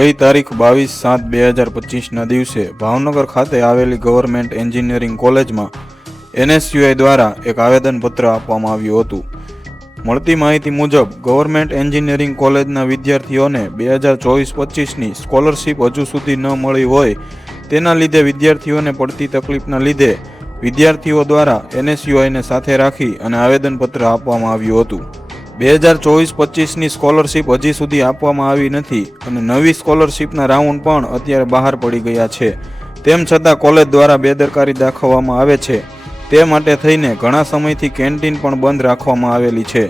ગઈ તારીખ બાવીસ સાત બે હજાર પચીસના દિવસે ભાવનગર ખાતે આવેલી ગવર્મેન્ટ એન્જિનિયરિંગ કોલેજમાં એનએસયુઆઈ દ્વારા એક આવેદનપત્ર આપવામાં આવ્યું હતું. મળતી માહિતી મુજબ, ગવર્મેન્ટ એન્જિનિયરિંગ કોલેજના વિદ્યાર્થીઓને બે હજાર ચોવીસ પચીસની સ્કોલરશીપ હજુ સુધી ન મળી હોય તેના લીધે વિદ્યાર્થીઓને પડતી તકલીફના લીધે વિદ્યાર્થીઓ દ્વારા એનએસયુઆઈને સાથે રાખી અને આવેદનપત્ર આપવામાં આવ્યું હતું. બે હજાર ચોવીસ પચીસની સ્કોલરશીપ હજી સુધી આપવામાં આવી નથી અને નવી સ્કોલરશીપના રાઉન્ડ પણ અત્યારે બહાર પડી ગયા છે. તેમ છતાં કોલેજ દ્વારા બેદરકારી દાખવવામાં આવે છે. તે માટે થઈને ઘણા સમયથી કેન્ટીન પણ બંધ રાખવામાં આવેલી છે.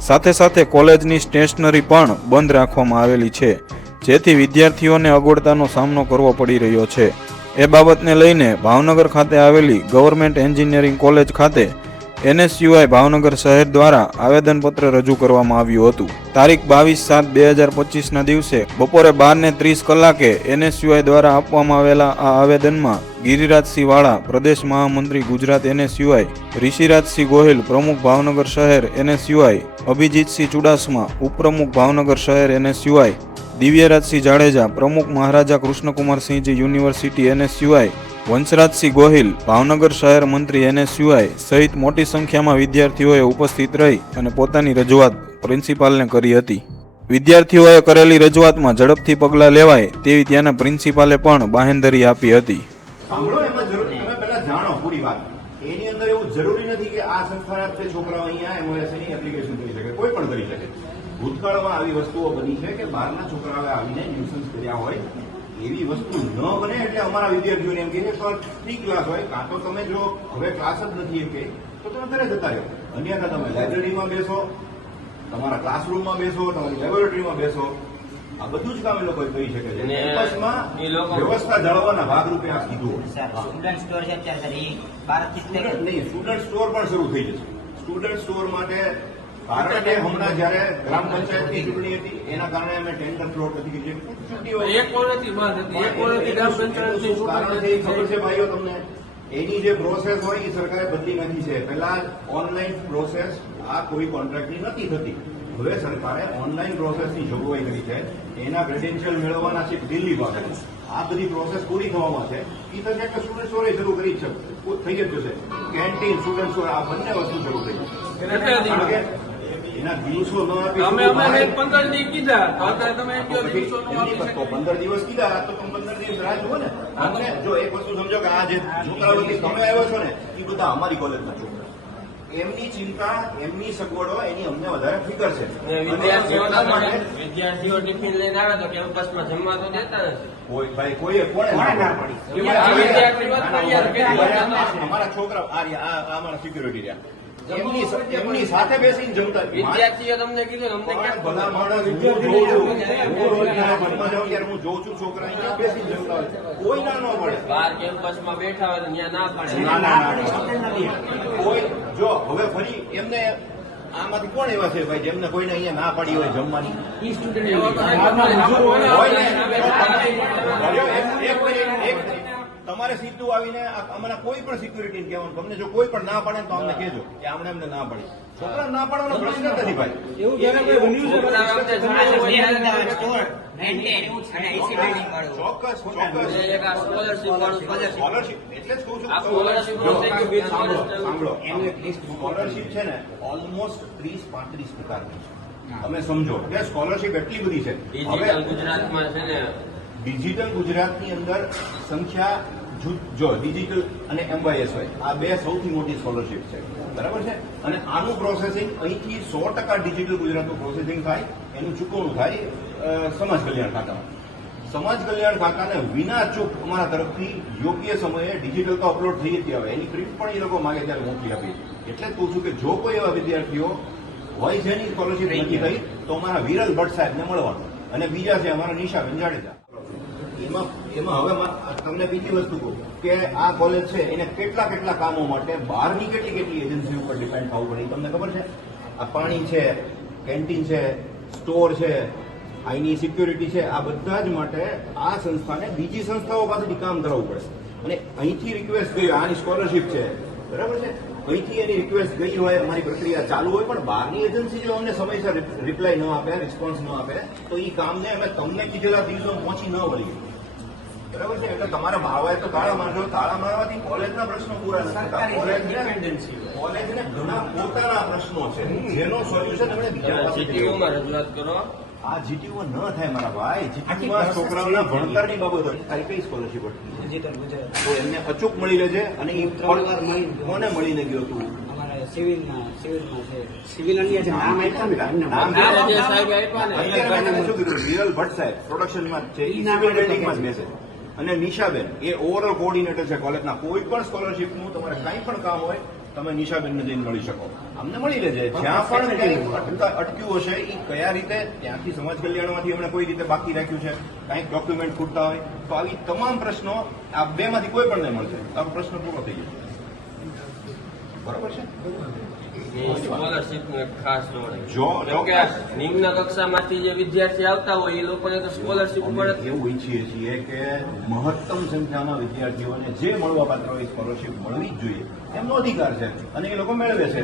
સાથે સાથે કોલેજની સ્ટેશનરી પણ બંધ રાખવામાં આવેલી છે, જેથી વિદ્યાર્થીઓને અગવડતાનો સામનો કરવો પડી રહ્યો છે. એ બાબતને લઈને ભાવનગર ખાતે આવેલી ગવર્મેન્ટ એન્જિનિયરિંગ કોલેજ ખાતે એનએસયુઆઈ ભાવનગર શહેર દ્વારા આવેદનપત્ર રજૂ કરવામાં આવ્યું હતું. તારીખ બાવીસ સાત બે હજાર પચીસના દિવસે બપોરે બારને ત્રીસ કલાકે એનએસયુઆઈ દ્વારા આપવામાં આવેલા આ આવેદનમાં ગિરિરાજસિંહ વાળા, પ્રદેશ મહામંત્રી ગુજરાત એનએસયુઆઈ, ઋષિરાજસિંહ ગોહિલ, પ્રમુખ ભાવનગર શહેર એનએસયુઆઈ, અભિજીતસિંહ ચુડાસમા, ઉપપ્રમુખ ભાવનગર શહેર એનએસયુઆઈ, દિવ્યરાજસિંહ જાડેજા, પ્રમુખ મહારાજા કૃષ્ણકુમારસિંહજી યુનિવર્સિટી એનએસયુઆઈ વંશરાજસિંહ ગોહિલ, ભાવનગર શહેર મંત્રી એનએસયુઆઈ સહિત મોટી સંખ્યામાં વિદ્યાર્થીઓએ ઉપસ્થિત રહી અને પોતાની રજૂઆત પ્રિન્સિપાલને કરી હતી. વિદ્યાર્થીઓએ કરેલી રજૂઆતમાં ઝડપથી પગલાં લેવાય તેવી ત્યાંના પ્રિન્સિપાલે પણ બાહેંધરી આપી હતી. એની અંદર એવું જરૂરી નથી કે આ સંસ્થાના તે છોકરાઓ અહીંયા એમઓએસની એપ્લિકેશન કરી શકે, કોઈ પણ કરી શકે. ભૂતકાળમાં આવી વસ્તુઓ બની છે કે બહારના છોકરાઓએ આવીને ન્યુસન્સ કર્યા હોય એવી વસ્તુ ન બને એટલે અમારા વિદ્યાર્થીઓને એમ કહીએ તો ફ્રી ક્લાસ હોય કાં તો તમે જો હવે ક્લાસ જ નથી એમ કે તો તમે ઘરે જતા રહ્યો અન્યથા તમે લાઇબ્રેરીમાં બેસો તમારા ક્લાસરૂમમાં બેસો તમારી લેબોરેટરીમાં બેસો. આ બધું જ કામ એ લોકો કરી શકે છે. કેમ્પસમાં વ્યવસ્થા જાળવવાના ભાગરૂપે આ કીધું સ્ટુડન્ટ સ્ટોર છે નહીં સ્ટુડન્ટ સ્ટોર પણ શરૂ થઈ જશે. સ્ટુડન્ટ સ્ટોર માટે કારણ કે હમણાં જયારે ગ્રામ પંચાયતની ચૂંટણી હતી એના કારણે અમે ટેન્ડર ફ્લોટ એક વર્ષથી હતી. એક વર્ષથી ગ્રામ પંચાયતની શું કારણ છે? એ ખબર છે ભાઈઓ તમને? એની જે પ્રોસેસ હોય એ સરકારે બદલી નાખી છે. પહેલા ઓનલાઈન પ્રોસેસ આ કોઈ કોન્ટ્રાક્ટની નથી થતી. હવે સરકારે ઓનલાઈન પ્રોસેસની જોગવાઈ કરી છે. એના ક્રેડેન્શિયલ મેળવવાના છે દિલ્હી પાસે. આ બધી પ્રોસેસ પૂરી થવામાં છે. એ થશે કે સ્ટુડન્ટ સ્ટોરે શરૂ કરી જ છે. થઈ જ જશે. કેન્ટીન સ્ટુડન્ટ સ્ટોર આ બંને વસ્તુ શરૂ થઈ જશે કેટલા દિવસ? કારણ કે એના દિવસો ન આપી અમે તો અમે બહાર- એક પંદર દી કીધા તમે એક તો પછી દિવસો નો એમની આપી પર તો શકે. પંદર દિવસ કીધા તો તમે પંદર દિવસ રાહ જુઓ ને અમને જો એક વસ્તુ સમજો કે આ જે છોકરાઓ તમે આવ્યો છો ને એ બધા અમારી કોલેજના છોકરા એમની ચિંતા એમની સગવડો એની અમને વધારે ફિકર છે વિદ્યાર્થીઓ વિદ્યાર્થીઓ ટિફિન લઈને આવે તો કેમ્પસમાં જમવા તો દેતા નથી કોઈ ભાઈ કોઈએ કોણે ના પાડી? અમારા છોકરા આ આ આ અમારા સિક્યુરિટી રહ્યા એમની એમની સાથે બેસીને જમતા વિદ્યાર્થીઓ તમને કીધું અમને પણ ભલા માણસ હું જોઉં છું. હું રોજ જ્યારે જમવા જાઉં ત્યારે હું જોઉં છું છોકરા અહીંયા બેસીને જમતા હોય કોઈ ના ન પડે બાર કેમ્પસમાં બેઠા હોય ત્યાં ના પાડે. ના ના. કોઈ જો હવે ફરી એમને આમાંથી કોણ એવા છે ભાઈ જેમને કોઈને અહીંયા ના પાડી હોય જમવાની એવો તો નહીં. હોય ને જો એક- એક મિનિટ, એક મિનિટ. તમારે સીધું આવીને અમારા કોઈ પણ સિક્યુરિટી કહેવાનું તમને જો કોઈ પણ ના પાડે તો અમને કહેજો કે આમણે અમને ના પાડી. છોકરા ના પાડવાનો પ્રશ્ન નથી ભાઈ. એવું ચોક્કસ. સ્કોલરશિપ એટલે જ કહું છું. નો સાંભળો સ્કોલરશિપ છે. ઓલમોસ્ટ ત્રીસ પાંત્રીસ પ્રકારની છે. તમે સમજો કે સ્કોલરશિપ એટલી બધી છે. ડિજિટલ ગુજરાતમાં છે ને. ડિજિટલ ગુજરાતની અંદર સંખ્યા જુ- ડિજિટલ અને એમવાયએસવાય આ બે સૌથી મોટી સ્કોલરશિપ છે. બરાબર છે? અને આનું પ્રોસેસિંગ અહીંથી સો ટકા ડિજિટલ ગુજરાતનું પ્રોસેસિંગ થાય એનું ચૂકવણું થાય સમાજ કલ્યાણ ખાતામાં. સમાજ કલ્યાણ ખાતાને વિના ચૂક અમારા તરફથી યોગ્ય સમયે ડિજિટલ તો અપલોડ થઈ જતી આવે એની પ્રિન્ટ પણ એ લોકો માગે ત્યારે મોકલી આપી એટલે જ કહું છું કે જો કોઈ એવા વિદ્યાર્થીઓ હોય જેની સ્કોલરશીપ નથી થઈ તો અમારા વિરલ ભટ્ટ સાહેબને મળવાનું. અને બીજા છે અમારા નિશા જાડેજા એમાં એમાં હવે તમને બીજી વસ્તુ કહું કે આ કોલેજ છે, એને કેટલા કેટલા કામો માટે બહારની કેટલી કેટલી એજન્સી ઉપર ડિપેન્ડ થવું પડે તમને ખબર છે? આ પાણી છે કેન્ટીન છે સ્ટોર છે, અહીંની સિક્યુરિટી છે, આ બધા જ માટે આ સંસ્થાને બીજી સંસ્થાઓ પાસેથી કામ કરાવવું પડે. અને અહીંથી રિક્વેસ્ટ ગઈ, આની સ્કોલરશિપ છે. બરાબર છે? અહીંથી એની રિક્વેસ્ટ ગઈ હોય, અમારી પ્રક્રિયા ચાલુ હોય, પણ બહારની એજન્સી જો અમને સમયસર રિપ્લાય ન આપે રિસ્પોન્સ ન આપે, તો એ કામને અમે તમને કીધેલા દિવસો પહોંચી ન વળી બરાબર છે? એટલે તમારે મારવાય તો તાળા મારજો તાળા મારવાથી કોલેજના પ્રશ્નો પૂરા નથી કોલેજને કોલેજને ઘણા પોતાના પ્રશ્નો છે. જેનો સોલ્યુશન એમણે બીજા જીટીયુમાં રજૂઆત કરો. આ જીટીઓ ન થાય મારા ભાઈ. જીટીયુમાં છોકરાઓના ભણતરની બાબતો. કઈ કઈ સ્કોલરશીપ અટકી તો એમને અચૂક મળી રહે છે અને એ ત્રણ વાર મળી ગયું. કોને મળીને ગયો તું? અમારે સિવિલમાં સિવિલમાં છે. સિવિલ અન્ય છે. નામ આપ્યા નામ નામ સાહેબ આપ્યા ને. અત્યારે મેં શું કીધું? વિરલ ભટ્ટ સાહેબ. પ્રોડક્શનમાં છે. સિવિલ એટલે જ બેસે. અને નિશાબેન એ ઓવરઓલ કોઓર્ડિનેટર છે કોલેજના. કોઈ પણ સ્કોલરશીપનું તમારે કંઈ પણ કામ હોય તમે નિશાબેનને જઈને મળી શકો. અમને મળી રહેજે જ્યાં પણ કંઈક અટકા- અટક્યું હશે એ કયા રીતે ત્યાંથી સમાજ કલ્યાણમાંથી એમણે કોઈ રીતે બાકી રાખ્યું છે કંઈક ડોક્યુમેન્ટ ખૂટતા હોય તો આવી તમામ પ્રશ્નો આ બેમાંથી કોઈ પણ મળશે. આ પ્રશ્ન પૂરો થઈ જશે. બરોબર છે? સ્કોલરશીપ ખાસ જોડે. જો- કેમ કે નિમ્ન કક્ષામાંથી જે વિદ્યાર્થી આવતા હોય એ લોકોને તો સ્કોલરશીપ મળે એવું ઈચ્છીએ છીએ કે મહત્તમ સંખ્યામાં વિદ્યાર્થીઓને જે મળવા પાત્ર હોય સ્કોલરશીપ મળવી જ જોઈએ. એમનો અધિકાર છે અને એ લોકો મેળવે છે.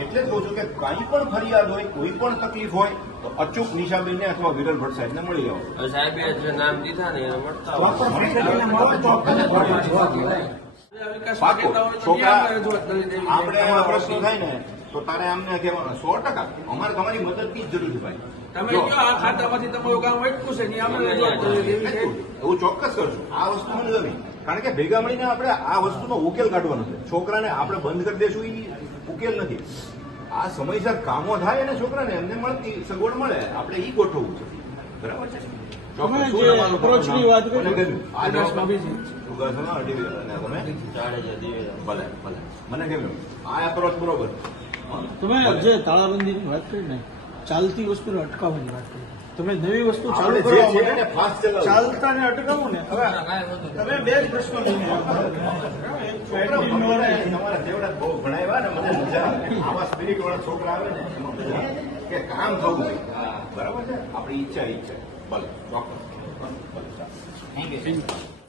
એટલે જ કહું છું કે કાંઈ પણ ફરિયાદ હોય કોઈ પણ તકલીફ હોય તો અચૂક નિશાબેનને અથવા વિરલ ભટ્ટ સાહેબને મળી આવો. સાહેબ જે નામ દીધા ને એને મળતા આપણે પ્રશ્ન થાય ને તો તારે અમને કહેવાનું સો ટકા. અમારે તમારી મદદની જ જરૂર છે ભાઈ. તમે આ ખાતામાંથી તમારું કામ અટકું છે એવું ચોક્કસ કરશું આ વસ્તુ મને ગમી. કારણ કે ભેગા મળીને આપણે આ વસ્તુનો ઉકેલ કાઢવાનો છે. છોકરાને આપણે બંધ કરી દેશું એ ઉકેલ નથી. આ સમયસર કામો થાય અને છોકરાને એમને મળતી સગવડ મળે. આપણે ઈ ગોઠવવું છે. બરાબર છે? ચોક્કસ. તમે જે તમારું ની વાત કરી, મને ગમ્યું. આ એપ્રોચ બરોબર. તમે જે તાળાબંધીની વાત કરી ને ચાલતી વસ્તુને અટકાવવાની વાત કરી. તમે નવી વસ્તુ ચાલુ. ચાલતા ને અટકાવો ને. હવે તમે બે જ પ્રશ્નો લઈને તમારા જેવડા બહુ ભણાવ્યા ને મને મજા આવે. આવા સ્પિરિટ વાળા છોકરા આવે ને એમાં મજા કે કામ થવું જોઈએ. બરાબર છે? આપણી ઈચ્છા ઈચ્છા ભલે ચોક્કસ. Thank you